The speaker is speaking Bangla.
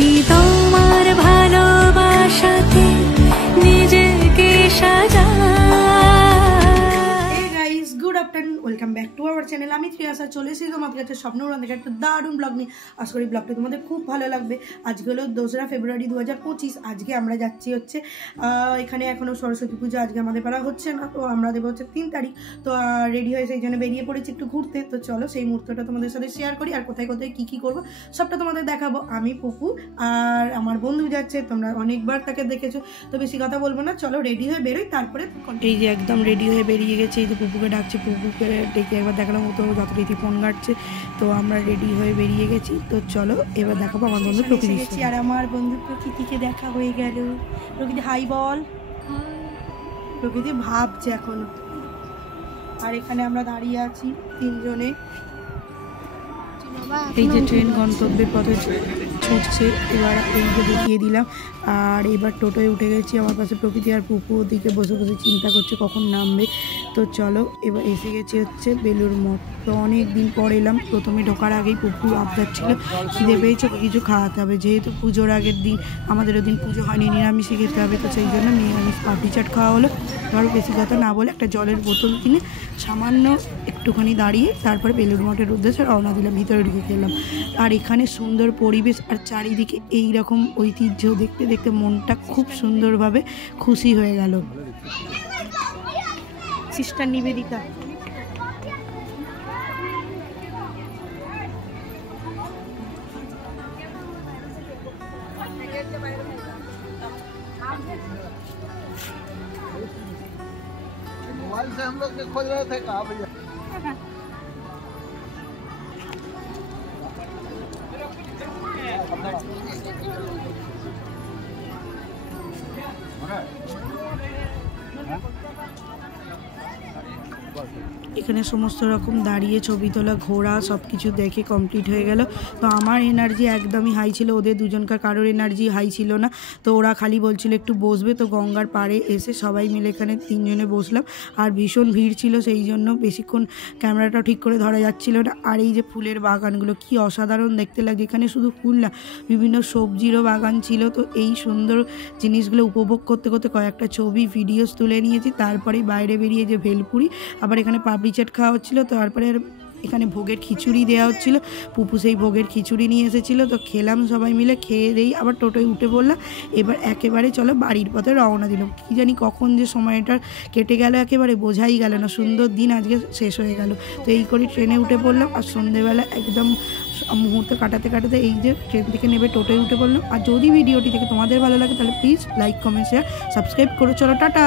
আমি তোমার ভালোবাসাতে নিজেকে সাজাই। Guys good afternoon, welcome back to our channel. আমি ত্রিয়াশা চলে এসেছি তোমাদের কাছে স্বপ্নপুরাণ থেকে একটা দারুণ ব্লগ নিয়ে। আশা করি ব্লগটি তোমাদের খুব ভালো লাগবে। আজকে হলো 2রা ফেব্রুয়ারি 2025। আজকে আমরা যাচ্ছি হচ্ছে এখানে এখনও সরস্বতী পুজো আজকে আমাদের পাড়া হচ্ছে না, তো আমরা দেবো হচ্ছে 3 তারিখ। তো রেডি হয়ে সেই জন্য বেরিয়ে পড়েছি একটু ঘুরতে। তো চলো সেই মুহূর্তটা তোমাদের সাথে শেয়ার করি, আর কোথায় কোথায় কী কী করবো সবটা তোমাদের দেখাবো। আমি পুপু আর আমার বন্ধু যাচ্ছে, তোমরা অনেকবার তাকে দেখেছো, তো বেশি কথা বলবো না, চলো রেডি হয়ে বেরোই। তারপরে এই যে একদম রেডি হয়ে বেরিয়ে গেছে, এই যে পুপুকে ডাকছে, পুপুকে ডেকে একবার দেখালাম, ও তো যথারীতি ফোন ঘাটছে। তো আমরা রেডি হয়ে বেরিয়ে গেছি, তো চলো এবার দেখাবো আমার বন্ধু প্রকৃতি। আর আমার বন্ধু প্রকৃতিকে দেখা হয়ে গেল। প্রকৃতি হাই বল। প্রকৃতি ভাবছে এখনো। আর এখানে আমরা দাঁড়িয়ে আছি 3 জনে। এই যে ট্রেন গন্তব্যের পথে ছুটছে, এবার এই যে দেখিয়ে দিলাম। আর এবার টোটোয় উঠে গেছি, আমার পাশে প্রকৃতি আর পুপু ওদিকে বসে বসে চিন্তা করছে কখন নামবে। তো চলো এবার এসে গেছি হচ্ছে বেলুড় মঠ। তো অনেক দিন পর এলাম। প্রথমে ঢোকার আগেই পুপু আবদার ছিল খিদে পেয়েছে, কিছু খাওয়াতে হবে, যেহেতু পুজোর আগের দিন, আমাদের ওদিন পুজো হয়নি, নিরামিষই খেতে হবে। তো সেই জন্য নিরামিষ পাপড়ি চাট খাওয়া হলো। ধরো বেশি কথা না বলে একটা জলের বোতল কিনে সামান্য একটুখানি দাঁড়িয়ে তারপরে বেলুড় মঠের উদ্দেশ্যে রওনা দিলাম, ভিতরে ঢুকে গেলাম। আর এখানে সুন্দর পরিবেশ আর চারিদিকে এই রকম ঐতিহ্য দেখতে দেখতে মনটা খুব সুন্দরভাবে খুশি হয়ে গেল। সিস্টার নিবেদিতা। मोबाइल से हम लोग ने खोज रहे थे, कहाँ भैया এখানে সমস্ত রকম দাঁড়িয়ে ছবি তোলা, ঘোরা, সব কিছু দেখে কমপ্লিট হয়ে গেল। তো আমার এনার্জি একদমই হাই ছিল, ওদের দুজনকার কারোর এনার্জি হাই ছিল না। তো ওরা খালি বলছিল একটু বসবে। তো গঙ্গার পাড়ে এসে সবাই মিলে এখানে 3 জনে বসলাম। আর ভীষণ ভিড় ছিল, সেই জন্য বেশিক্ষণ ক্যামেরাটাও ঠিক করে ধরা যাচ্ছিল না। আর এই যে ফুলের বাগানগুলো কি অসাধারণ দেখতে লাগে। এখানে শুধু ফুল না, বিভিন্ন সবজিরও বাগান ছিল। তো এই সুন্দর জিনিসগুলো উপভোগ করতে করতে কয়েকটা ছবি ভিডিওস তুলে নিয়েছি। তারপরে বাইরে বেরিয়ে যে ভেলপুরি, আবার এখানে পাপড়ি চাট খাওয়া হচ্ছিলো। তো তারপরে এখানে ভোগের খিচুড়ি দেওয়া হচ্ছিলো, পুপু সেই ভোগের খিচুড়ি নিয়ে এসেছিলো। তো খেলাম সবাই মিলে, খেয়ে দেই আবার টোটোয় উঠে পড়লাম। এবার একেবারে চলো বাড়ির পথে রওনা দিলাম। কী জানি কখন যে সময়টা কেটে গেল একেবারে বোঝাই গেল না, সুন্দর দিন আজকে শেষ হয়ে গেল। তো এই করে ট্রেনে উঠে পড়লাম। আর সন্ধেবেলা একদম মুহূর্তে কাটাতে কাটাতে এই যে ট্রেন থেকে নেবে টোটোয় উঠে পড়লাম। আর যদি ভিডিওটি থেকে তোমাদের ভালো লাগে তাহলে please like, comment, share, subscribe করো। চলো টাটা।